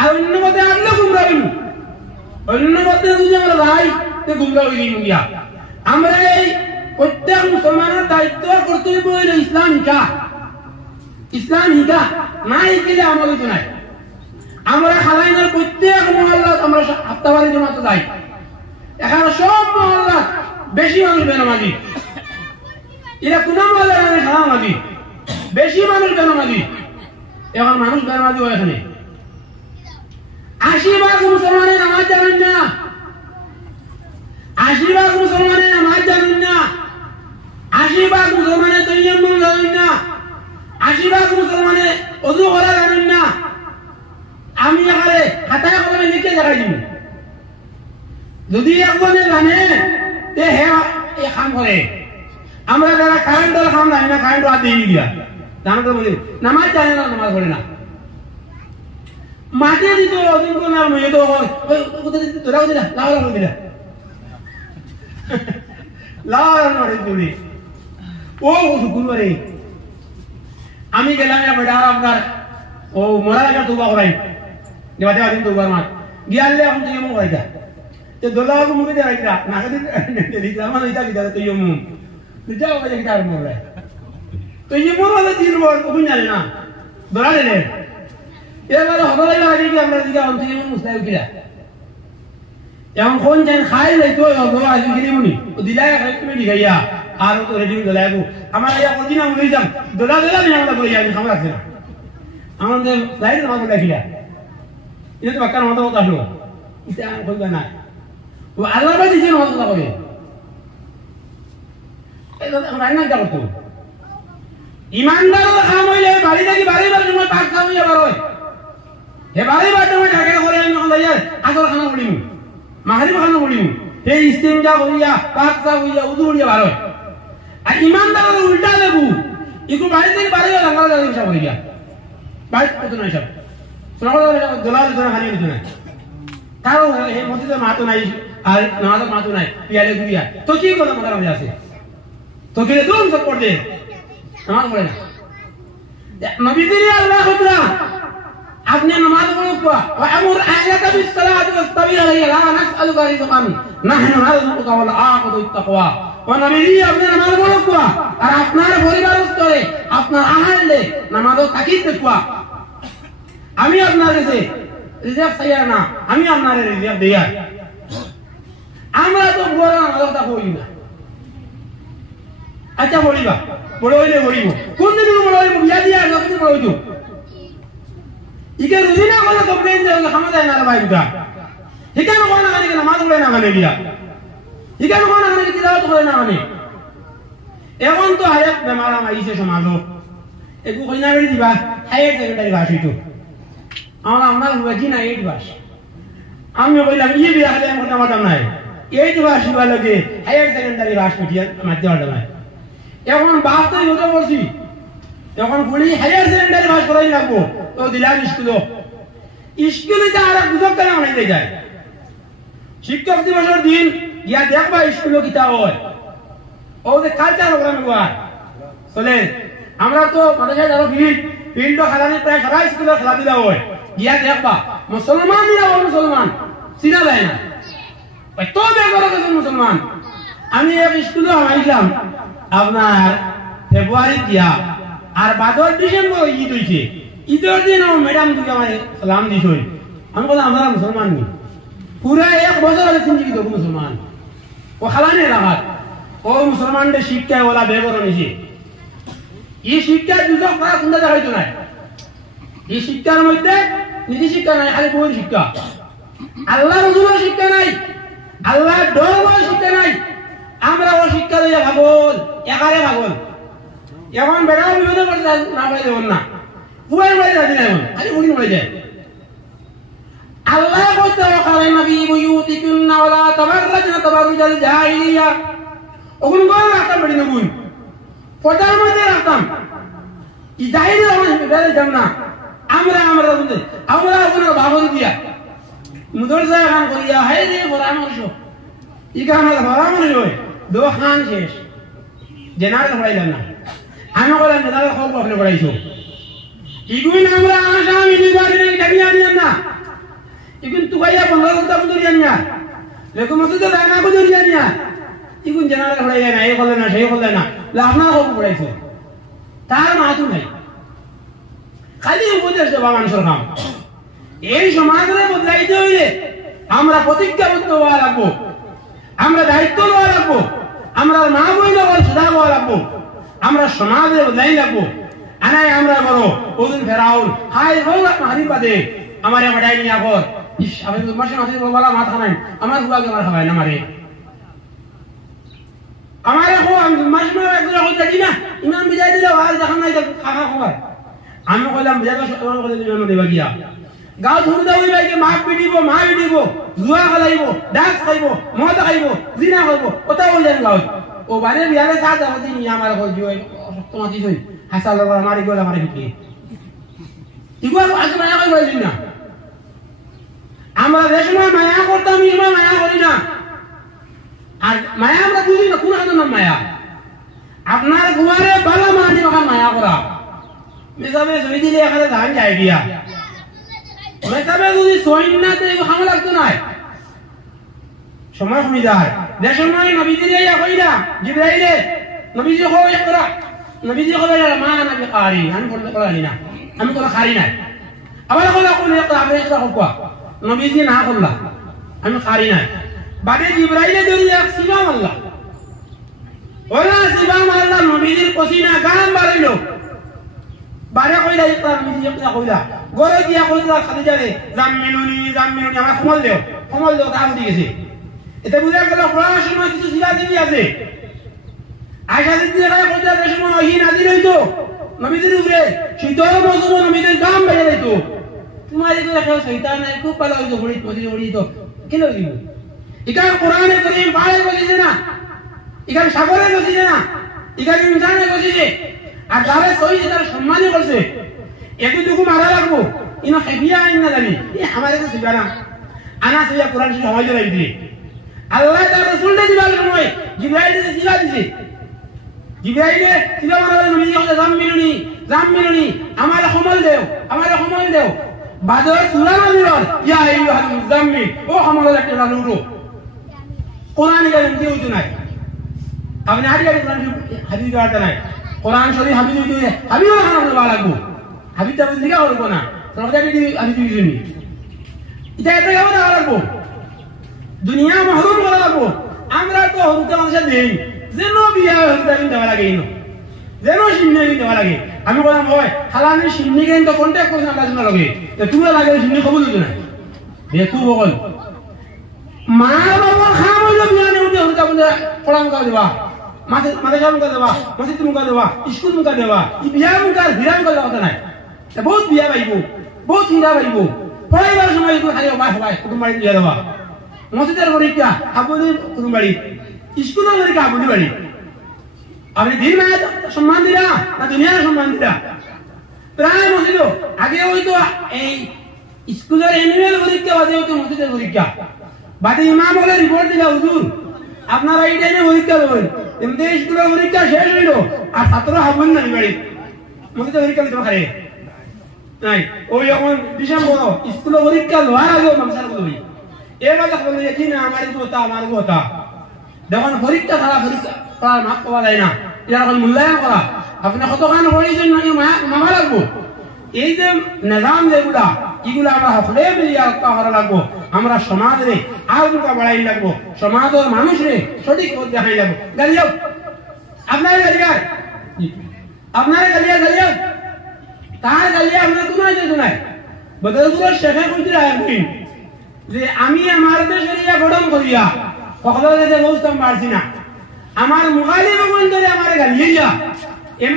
আর অন্য পথে আসলে গুমরা হইব, অন্য পথে যদি আমরা যাই তো গুমরা হইব গিয়া। আমরা এই প্রত্যেক মুসলমানের দায়িত্ব কর্তব্য হইল ইসলাম শিখা, ইসলাম শিখা না শিখিলে আমার কিছু নাই। আমরা খালাইনের প্রত্যেক মহল্লাত আমরা হপ্তাবাদী জমাতে যাই, এখানে সব মহল্লাত বেশি মানুষ বেনামাজি, এরা কোন মহল্লার খালামাজি বেশি মানুষ বেনামাজি। এখন মানুষ বেনামাজি হয় এখানে 80% মুসলমানের নামাজ জানেন না, 80% মুসলমানের নামাজ জানেন না, 80% মুসলমানের তৈয়ম্বুম জানেন না, 80% মুসলমানের ওযু করা জানেন না। আমি এখানে হাতায় কলমে লিখে দেখাই দিব, যদি একজনে জানে তে হে এই কাম করে। আমরা যারা কারেন্টের কাম জানি না, কারেন্ট হাত দিয়ে গিয়া জানতে বলি নামাজ জানে না, নামাজ পড়ে না, মাটিয়ে দিত অদিন না মেয়ে তো তোরা দিলা লাভ লাভ দিলা লাভ মারি তুলি ও শুক্রবারে আমি গেলাম আপনার ও মরা লাগা তুবা করাই দেবাতে আদিন তুবার মাছ গিয়ালে এখন তুই মু করাইতা তো দোলাবু মুখে দেখাইতা নাকে দিতে আমার ইটা দিতে তুই মু দিতে হবে যে তার মরে তুই মু বলে দিন বল কোন জানে না দোলা দিলে এবারে হদলাই লাগে কি আমরা দিকে অন্তি মুস্তাহিল কিরা এখন কোন জান খাই লইতো দোলা আসি গিরি মুনি ও দিলাই তুমি দিগাইয়া আর তো রেডি দোলাবু আমার ইয়া কোদিনা মুই যাম দোলা দোলা নিয়ে আমরা বলি আমি খাবার আছে না আমাদের লাইন নামাজ লেখিলা এটা তো বাক্কার মতো কথা হলো এটা কইবা না ও আল্লাহ ভাই দিছে নামাজ করে এটা রান্না করতো ইমানদার কাম হইলে বাড়ি থেকে বাড়ি বাড়ি সময় পাক খাওয়া হইয়া বার হয় হে বাড়ি বাড়ি সময় ঢাকা করে আমি যখন যাই আসল খানা বলিম মাগরিব খানা বলিম এই ইস্তিনজা হইয়া পাক খাওয়া হইয়া উযু হইয়া বার হয় আর ইমানদার উল্টা দেবু ইকু বাড়ি থেকে বাড়ি লাগা যাবে সব হইয়া বাড়ি কত নাই সব দোলাল দোলা হারিয়ে দিত না কারণ এই মসজিদের মাতো নাই আর নামাজের মাতো নাই পিয়ালে গুড়িয়া তো কি করে মাথার মধ্যে আছে তো কি দুম সব পড়তে নামাজ পড়ে না নবীদের আল্লাহ হুজরা আপনি নামাজ পড়ো ওয়া আমর আহলাকা বিস সালাতি ওয়াসতাবির আলাইহা লা নাসআলুকা রিজকান নাহনু নারযুকুকা ওয়াল আকিবাতু তাকওয়া ও নবীজি আপনি নামাজ পড়ো আর আপনার পরিবার স্তরে আপনার আহলে নামাজও তাকিদ দেখো আমি আপনার কাছে রিজার্ভ চাইয়া না আমি আপনার রিজার্ভ দিয়া আমরা তো বড় আলাদা হই না আচ্ছা বলিবা বড় হইলে বলিব কোন দিন বড় হইব বিয়া দিয়া যখন বড় হইতো ইকে রুজিনা কোন কমপ্লেইন দেও খামা যায় না ভাই বুদা হিকানো কোন না কেন নামাজ পড়ে না মানে দিয়া হিকানো কোন না কেন তিলাওয়াত করে না মানে এখন তো হায়াত বেমারা মাইছে সমাজো একু কইনা বেরি দিবা হায়াত সেকেন্ডারি ভাষ হইতো আমরা বুঝি না 8 ভাষ আমি বললাম ইয়ে বিয়া হলে আমি কথা মাতাম নাই 8 ভাষ বলকে হায়ার সেকেন্ডারি ভাষ পিটিয়া মারতে পারলাম না এখন বাস্তবে হতে বলছি এখন পুরি হায়ার সেকেন্ডারি ভাষ করাই লাগবো তো দিলাম স্কুলে যা আর গুজব কেন অনেক যায় শিক্ষক দিবসের দিন গিয়া দেখবা স্কুলে কিতা হয় ও যে কালচার প্রোগ্রাম হয় চলে আমরা তো মাদ্রাসায় যারা ফিল্ড খেলানি প্রায় সবাই স্কুলে খেলা দিলা হয় গিয়া দেখবা মুসলমান মুসলমান চিনা যায় না তো বেগর মুসলমান আমি এক স্কুলে হারাইলাম আপনার ফেব্রুয়ারি দিয়া আর বাদর ডিসেম্বর ঈদ হয়েছে ঈদের দিন আমার ম্যাডাম দুকে আমার সালাম দিছ আমি বললাম আমরা মুসলমান নি পুরা 1 বছর আগে চিনি তো মুসলমান ও খালানি এলাকার ও মুসলমানদের শিক্ষায় ওলা বেগর নিছে এই শিক্ষা দুটো করা কোনটা দেখাইতো না এই শিক্ষার মধ্যে নীতি শিক্ষা নাই খালি বই শিক্ষা আল্লাহ রসুলের শিক্ষা নাই আল্লাহ ডর শিক্ষা নাই আমরা ও শিক্ষা লইয়া ভাগল একারে ভাগল এখন বেড়াও বিপদে পড়ে না পাই দেব না পুয়ার বাড়ি রাজি নাই খালি উড়ি মরে যায় আল্লাহ কইতে ওখানে নবী বুয়ুতিকুন্না ওয়ালা তাবাররাজনা তাবাররুজাল জাহিলিয়া ওগুন গোল রাখতাম বেড়ি নগুন পটার মধ্যে রাখতাম ই জাহিলি আমরা বেড়ে যাব না আমরা বুঝে আমরা ওগুন ভাগল দিয়া মুদরজা খান করিয়া হাই রে পরামর্শ ইকা আমার পরামর্শ হয় দো খান শেষ জেনারেল পড়াইলাম না আমি বললাম জেনারেল খবর আপনি পড়াইছো ইগুন আমরা আসামি নির্বাচনে ডাকি আনিয়েন না ভাইয়া 15 ঘন্টা দরিয়া নিয়া লেকো মসজিদে যায় না দরিয়া নিয়া ইগুন জানালা ঘড়াই যায় না এই করলে না সেই করলে না লাভনা কব পড়াইছো তার মাথু নাই খালি উপদেশ দেওয়া মানুষের কাম এই সমাজে বদলাইতে হইলে আমরা প্রতিজ্ঞাবদ্ধ হওয়া লাগবো আমরা দায়িত্ব নেওয়া লাগবো আমরা মা বইলে সুধার হওয়া লাগবো আমরা সমাজে বদলাই লাগবো আনাই আমরা করো ওদিন ফেরাউন হাই হোক হারি পাতে আমার বাড়াই নিয়ে কর ইস আমি মাসে মাসে বলা মাথা নাই আমার গুলাকে আমার খাবাই না মারে আমার মাস মাস একজন হতে দেখি না ইমাম বিজয় দিলে আর দেখান নাই খাওয়া খাবার আমি কইলাম বিজয় দেবা গিয়া গাঁও ধরে দাও ভাইকে মাপ পিটিব মা পিটিব জুয়া খেলাইব ডান্স খাইব মদ খাইব জিনা করব ওটা বললেন গাঁও ও বারে বিয়ারে চা দাও দিন আমার তোমার কি কই হাসা লগা মারি গলা মারি পিটি ইগুলো আগে মায়া কই বলিন না আমরা রেশমা মায়া করতাম ইমা মায়া করি না আর মায়া আমরা বুঝি না কোন হাতে নাম মায়া আপনার গুয়ারে বালা মানি মায়া করা মেসাবে সই দিলে এখানে ধান যায় দিয়া মেসাবে যদি সই না তে খাওয়া লাগতো না সময় কমে যায় যে সময় নবীজি ইয়া কইরা জিবরাইলে নবীজি কই ইকরা নবীজি কই মা নবী কারি আমি বলতে পারি না আমি কোনো খারি নাই আবার কইলা কোন ইকরা আমি ইকরা কইবা নবীজি না করলা আমি খারি নাই বাদে জিবরাইলে দরিয়া সিবা আল্লাহ ওলা সিবা আল্লাহ নবীজির পসিনা গাম বাড়াইলো বারে কইলা ইকরা নবীজি ইকরা কইলা গরে দিয়া কইলা খাদিজা রে জামিলুনি আমার কমল দেও কাম দিয়েছে এটা বুঝা গেল কোরআন সময় কিছু সিলা দিবি আছে আয়সা দিদি কইলা কইলা যে সময় ওহি নাজিল হইতো নবীজির উপরে শীতল মৌসুমে নবীজির গাম বেজে যাইতো তোমার এগুলো কেউ শয়তান নাই খুব ভালো হইতো ঘড়ি তো কেন দিব ইকার কোরআনে কারীম পাড়ে বসিছে না ইকার সাগরে বসিছে না ইকার ইনসানে বসিছে আর যারা সই তার সম্মানই করছে একটুকু মারা লাগবো ইনো হেবিয়া আইন না জানি আমারে তো শিবা না আনা সইয়া কোরআন শুনে সমাজ লাগি দিলে আল্লাহ তার রাসূলকে দিবার সময় জিবরাইলকে শিবা দিছে জিবরাইলে শিবা মারা নবী হতে জামিলুনি আমার কমল দেও বাদর সূরা নাজিল ইয়া আইয়ুহাল মুজাম্মিল ও কমল একটা নুরু কোরআন কারীম কি হইতো নাই আপনি হাদিয়া কোরআন হাদিস গাতা নাই কোরআন শরীফ হাদিস হইতো হাবিব হানার বলা লাগবো হাবিব তা লিখা হইব না সরকারি হাদিস দিবেন এটা একটা গাওয়া লাগবো দুনিয়া মাহরুম করা লাগবো আমরা তো হরুতে মানুষের দেই যেন বিয়া হরুতে দেওয়া লাগে ইনো যেন সিন্নি দেওয়া লাগে আমি বললাম হয় খালানি সিন্নি কিন্তু কন্টাক্ট করছ না কাজনা লাগে তো তুলা লাগে সিন্নি কবুল হইতো না দেখু বল মা বাবা খাম হইলো বিয়া নেই উঠে হরুতে বন্ধে পড়াম কা দেবা মাথা জাম কা দেবা মসজিদ মুকা দেবা স্কুল মুকা দেবা ই বিয়া মুকা বিরাম কা কথা নাই বহুত বিয়া পাইব বহুত হিরা পাইব পড়াইবার সময় একটু খালি ভাই কুটুম বাড়ি দিয়া দেবা মসজিদের পরীক্ষা আপনি কুটুম বাড়ি স্কুলের পরীক্ষা আপনি বাড়ি আপনি দিন মায়ের সম্মান দিলা না দুনিয়ার সম্মান দিলা প্রায় মসজিদ আগে হইতো এই স্কুলের অ্যানুয়াল পরীক্ষা বাদে হইতো মসজিদের পরীক্ষা বাদে ইমাম বলে রিপোর্ট দিলা হুজুর আপনারা এই টাইমে পরীক্ষা দেবেন এমনি স্কুলের পরীক্ষা শেষ হইল আর ছাত্র হাবুন না বাড়ি মসজিদের পরীক্ষা দিতে পারে নাই ওই এখন ডিসেম্বর স্কুলের পরীক্ষা লওয়ার আগে মামসার বলবি এবার বললো যে কি না আমার কথা দেখুন পরীক্ষা ছাড়া পরীক্ষা করার মাপ পাওয়া যায় না এটা এখন মূল্যায়ন করা আপনি কতখান করেছেন মামা লাগবো এই যে নিজাম যেগুলা এগুলা আমরা সকলে মিলিয়ে করা লাগবো আমরা সমাজে আগুনটা বাড়াই লাগবো সমাজের মানুষরে সঠিক পথ দেখাই যাবো গালিয়াও আপনারা গালিয়া তার গালিয়া আমরা শোনাই বদলগুলো শেখা করতে রাখবেন যে আমি আমার দেশের গঠন করিয়া সকলের কাছে বুঝতাম পারছি না আমার মুখালি ভগবান ধরে আমার গালিয়া